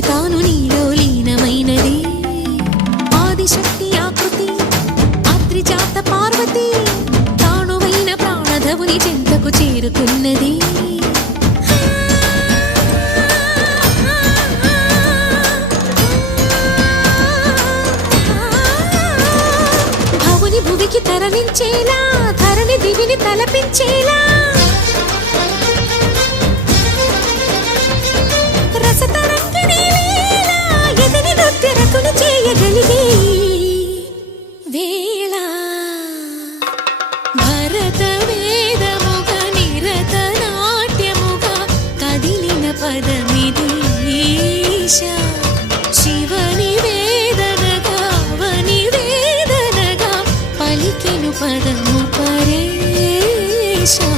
తాను నీలో లీనమైనది ఆదిశక్తి ఆకృతి అత్రిజాత పార్వతి తానువైన ప్రాణధవుని చెంతకు చేరుకున్నది భవుని భువికి తరలించేలా ధరణి దివిని తలపించేలా చేయగలిగే వేళ భరత వేదముగ నిరత నాట్యముగ కదిలిన పదమిది ఈశా శివని వేదనగా వని వేదనగా పలికెను పదము పరేశా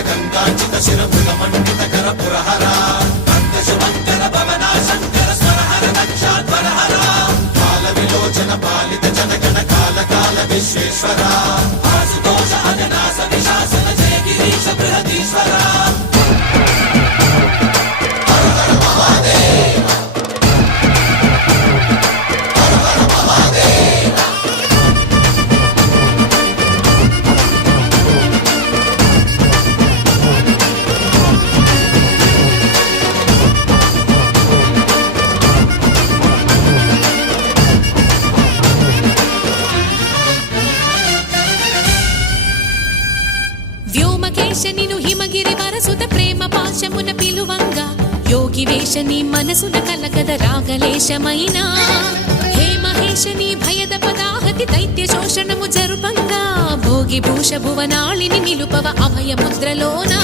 గంగాచిత శిరముల మండిత కర పురహర శంకర భవనా శంకర స్వరహర దక్షాధ్వరహర కాల విలోచన పాలిత జనగణ కాల కాల విశ్వేశ్వర ఆశుతోష అజనాశ నిశాసన జయ గిరీశ బృహదీశ్వర హర హర మహాదేవ హర హర మహాదేవ వ్యోమకేశనిను హిమగిరి వరసుత ప్రేమ పాశమున పిలువంగా యోగి వేషని మనసున కలకద రాగలేశమైనా హే మహేశని భయద పదాహతి దైత్య శోషణము జరుపంగా భోగి భూష భువనాళిని నిలుపవ అభయ ముద్రలోనా